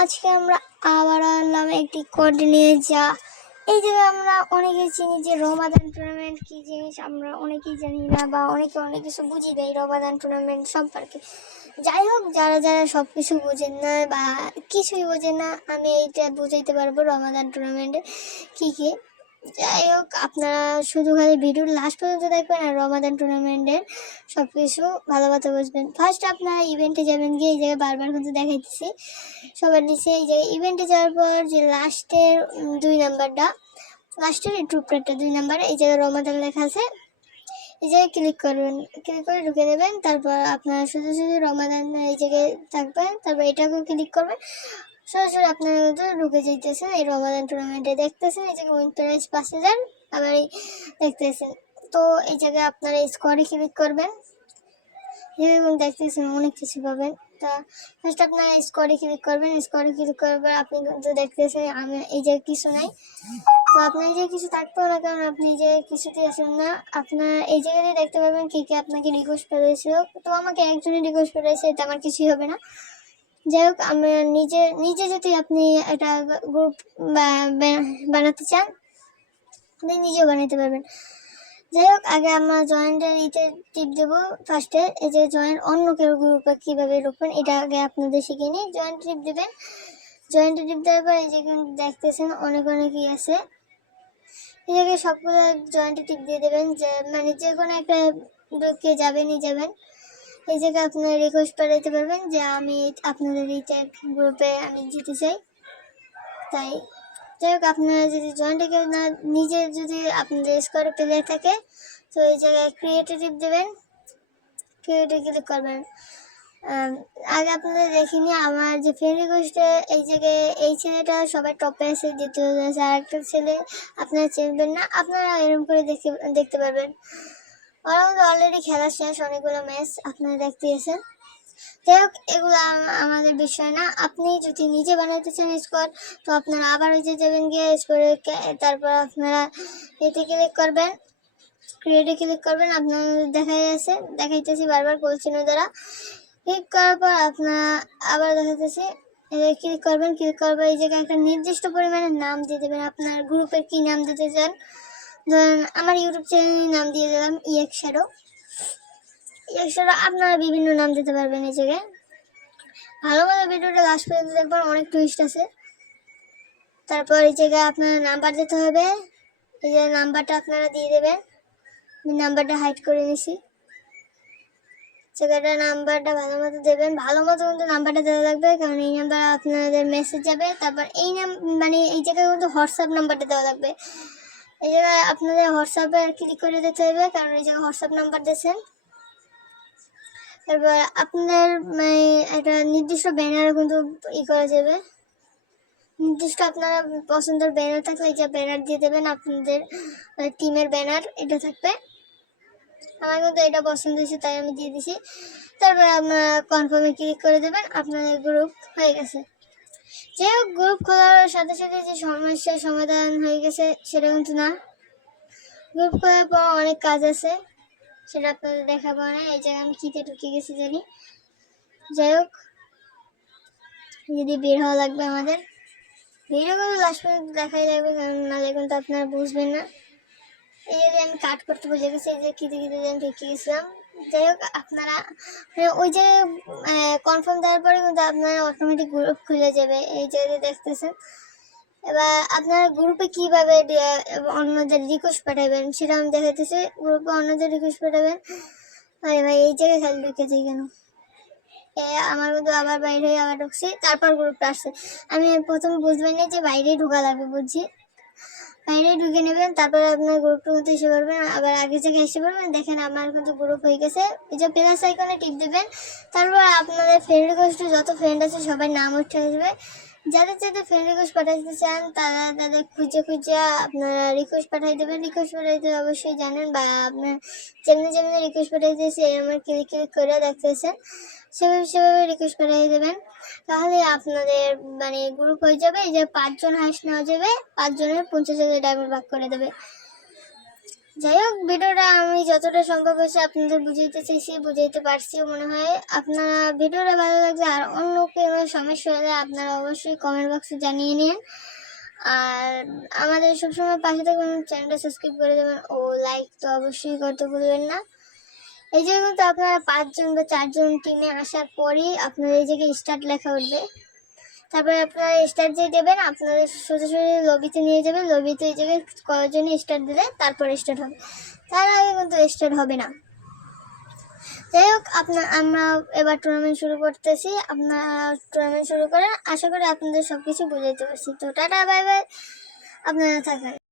আজকে আমরা আবার আনলাম একটি কোড নিয়ে যা। এই জায়গায় আমরা অনেকে চিনি যে রমাদান টুর্নামেন্ট কি জিনিস, আমরা অনেকেই জানি না বা অনেকে অনেক কিছু বুঝি দেয় রমাদান টুর্নামেন্ট সম্পর্কে। যাই হোক, যারা যারা সব কিছু বোঝেন না বা কিছুই বোঝেন না, আমি এইটা বুঝাইতে পারব রমাদান টুর্নামেন্টে কী কী। যাই হোক, আপনারা শুধু খালি ভিডিওর লাস্ট পর্যন্ত দেখবেন আর রমাদান টুর্নামেন্টের সব কিছু ভালো কথা বুঝবেন। ফার্স্ট আপনারা ইভেন্টে যাবেন, গিয়ে এই জায়গায় বারবার কিন্তু দেখাইতেছি। সবার নিচে এই জায়গায় ইভেন্টে যাওয়ার পর যে লাস্টের দুই নাম্বারটা লাস্টের এই টুকরাটা দুই নাম্বার, এই জায়গায় রমাদান লেখা আছে। এই জায়গায় ক্লিক করবেন ক্লিক করে ঢুকে নেবেন, তারপর আপনারা শুধু শুধু রমাদান এই জায়গায় থাকবেন, তারপর এটাকেও ক্লিক করবেন। সরাসরি আপনারা কিন্তু ঢুকে যাইতেছেন, এই রমাদান টুর্নামেন্টে দেখতেছেন, এই জায়গায় উইন্টারাইজ পাঁচ হাজার আবার এই দেখতেছেন। তো এই জায়গায় আপনারা স্কোয়ারে ক্লিক করবেন। এবং দেখতেছেন অনেক কিছু পাবেন। তা ফার্স্ট আপনারা স্কোয়ারে ক্লিক করবেন স্কোয়ারে ক্লিক করবেন আপনি কিন্তু দেখতেছেন, আমি এই জায়গায় কিছু নাই। তো আপনার জায়গায় কিছু থাকতেও না, কারণ আপনি যে কিছুতেই আসেন না। আপনার এই জায়গায় দেখতে পাবেন কে কে আপনাকে রিকোয়েস্ট করেছিল। তো আমাকে একজনই রিকোয়েস্ট করেছে এটা আমার কিছুই হবে না। যাই হোক আমরা নিজে নিজে যদি আপনি একটা গ্রুপ বানাতে চান, আপনি নিজেও বানাতে পারবেন। যাই হোক, আগে আমরা জয়েন্টের ইতে টিপ দেবো ফার্স্টে এই যে জয়েন্ট অন্য কেউ গ্রুপে কীভাবে ঢুকবেন, এটা আগে আপনাদের শিখিয়ে নিই। জয়েন্ট টিপ দেবেন। জয়েন্টে টিপ দেওয়ার পর এই যে দেখতেছেন, অনেক অনেক ই আছে। জায়গায় সবগুলো জয়েন্টে টিপ দিয়ে দেবেন, যে মানে যে কোনো একটা গ্রুপকে যাবেনই যাবেন। এই জায়গায় আপনারা রিকোয়েস্ট পাঠাইতে পারবেন যে আমি আপনাদের এই গ্রুপে আমি যেতে চাই। তাই, যাই হোক, আপনারা যদি জয়েন্টে কেউ না নিজে যদি আপনাদের স্কোয়ারে প্লেয়ার থাকে, তো এই জায়গায় ক্রিয়েটিভ দেবেন ক্রিয়েটিভ ক্লিক করবেন। আগে আপনাদের দেখিনি আমার যে ফ্রেন্ড রিকোয়েস্টে এই জায়গায় এই ছেলেটা সবাই টপে আছে, দ্বিতীয় আর একটা ছেলে, আপনারা চিনবেন না, আপনারা এরকম করে দেখতে দেখতে পারবেন। ওরা অলরেডি খেলা শেষ, অনেকগুলো ম্যাচ আপনারা দেখতেছেন। যাই হোক এগুলো আমাদের বিষয় না। আপনি যদি নিজে বানাতে চান স্কোর তো আপনারা আবার ওই যে যাবেন গিয়ে স্কোরে তারপর আপনারা এতে ক্লিক করবেন ক্রিয়েটে ক্লিক করবেন। আপনার দেখাই আছে, দেখাইতেছি বারবার বলছিল দ্বারা। ক্লিক করার পর আপনারা আবার দেখাইতেছি ক্লিক করবেন ক্লিক করার এই জায়গায় একটা নির্দিষ্ট পরিমাণে নাম দিয়ে দেবেন। আপনার গ্রুপের কী নাম দিতে চান? ধরেন আমার ইউটিউব চ্যানেলের নাম দিয়ে দিলাম ইয়েক শ্যাডো। ইয়েক শ্যাডো, আপনারা বিভিন্ন নাম দিতে পারবেন এই জায়গায়। ভালোভাবে ভিডিওটা লাস্ট পর্যন্ত দেখবেন, অনেক টুইস্ট আছে। তারপর এই জায়গায় আপনার নাম্বার দিতে হবে। এই যে নাম্বারটা আপনারা দিয়ে দেবেন। আমি নাম্বারটা হাইড করে নিছি। জায়গাটা নাম্বারটা ভালো মতো দেবেন। ভালো মতো কিন্তু নাম্বারটা দেওয়া লাগবে, কারণ এই নাম্বার আপনাদের মেসেজ যাবে। তারপর এই নাম মানে এই জায়গায় কিন্তু হোয়াটসঅ্যাপ নাম্বারটা দেওয়া লাগবে। এই জায়গায় আপনাদের হোয়াটসঅ্যাপে ক্লিক করে দিতে হবে কারণ এই জায়গায় হোয়াটসঅ্যাপ নাম্বার দিয়েছেন। তারপর আপনাদের মানে একটা নির্দিষ্ট ব্যানার কিন্তু ই করা যাবে। নির্দিষ্ট আপনারা পছন্দের ব্যানার থাকলে এই যে ব্যানার দিয়ে দেবেন, আপনাদের টিমের ব্যানার এটা থাকবে। আমার কিন্তু এটা পছন্দ হয়েছে, তাই আমি দিয়ে দিছি। তারপর আপনারা কনফার্মে ক্লিক করে দেবেন, আপনাদের গ্রুপ হয়ে গেছে। হোক গ্রুপ খোলার সাথে সাথে যে সমস্যার সমাধান হয়ে গেছে, সেটা কিন্তু না। গ্রুপ খোলার পর অনেক কাজ আছে, সেটা আপনাদের দেখাবো না, এই জায়গায় আমি কিতে ঢুকে গেছি জানি। যাই হোক, যদি বের হওয়া লাগবে আমাদের। ভিডিও কিন্তু লাস্ট পর্যন্ত দেখাই লাগবে, কারণ নাহলে কিন্তু আপনারা বুঝবেন না। এই যে আমি কাট করতে বুঝে গেছি, এই যে কিতে কিতে আমি ঢুকে গেছিলাম। যাই হোক, আপনারা মানে ওই যে কনফার্ম দেওয়ার পরে কিন্তু আপনারা অটোমেটিক গ্রুপ খুলে যাবে, এই যে দেখতেছেন। এবার আপনারা গ্রুপে কীভাবে অন্যদের রিকোয়েস্ট পাঠাবেন, সেটা আমি দেখাইতেছি। গ্রুপে অন্যদের রিকোয়েস্ট পাঠাবেন। আরে ভাই, এই জায়গায় খালি ঢুকেছি কেন? আমার কিন্তু আবার বাইরে আবার ঢুকছি, তারপর গ্রুপটা আসছে। আমি প্রথমে বুঝবেন না যে বাইরেই ঢোকা লাগবে, বুঝছি? বাইরে ঢুকে নেবেন, তারপর আপনার গ্রুপটা মধ্যে এসে পারবেন আবার আগে জায়গায় এসে পারবেন দেখেন আমার কিন্তু গ্রুপ হয়ে গেছে। এই যে প্লাস আইকনে টিপ দেবেন, তারপর আপনাদের ফ্রেন্ড রিকোয়েস্টে যত ফ্রেন্ড আছে সবাই নাম উঠে আসবে। যাদের যাদের ফ্রেন্ড রিকোয়েস্ট পাঠাতে চান, তারা তাদের খুঁজে খুঁজে আপনারা রিকোয়েস্ট পাঠাই দেবেন। রিকোয়েস্ট পাঠাইতে অবশ্যই জানেন বা আপনার যেমনি যেমনি রিকোয়েস্ট পাঠাইতেছে আমার ক্লিক ক্লিক করে দেখতেছেন, সেভাবে সেভাবে রিকোয়েস্ট পাঠিয়ে দেবেন। তাহলে আপনাদের মানে গ্রুপ হয়ে যাবে যে পাঁচজন হাঁস নেওয়া যাবে, পাঁচজনের পঞ্চাশ হাজার ডায়মন্ড ভাগ করে দেবে। যাই হোক, ভিডিওটা যতটা সম্ভব হয়েছে আপনাদের বুঝাইতে চাইছি, বুঝাইতে পারছি মনে হয়। আপনারা ভিডিওটা ভালো লাগলে আর অন্য কেউ সমস্যা হলে আপনারা অবশ্যই কমেন্ট বক্সে জানিয়ে নিন। আর আমাদের সবসময় পাশে থাকবেন চ্যানেলটা সাবস্ক্রাইব করে দেবেন ও লাইক তো অবশ্যই করতে ভুলবেন না। এই যে কিন্তু আপনারা পাঁচজন বা চারজন টিমে আসার পরেই আপনাদের এই জায়গায় স্টার্ট লেখা উঠবে। তারপরে আপনারা স্টার্ট যে দেবেন, আপনাদের সোজাসুজি লবিতে নিয়ে যাবেন লবিতে এই জায়গায় কয়েকজনই স্টার্ট দিলে তারপরে স্টার্ট হবে। তার আগে কিন্তু স্টার্ট হবে না। যাই হোক আপনার আমরা এবার টুর্নামেন্ট শুরু করতেছি। আপনারা টুর্নামেন্ট শুরু করেন আশা করি আপনাদের সব কিছু বুঝাইতে পারছি। তো টাটা, বাই বাই। আপনারা থাকেন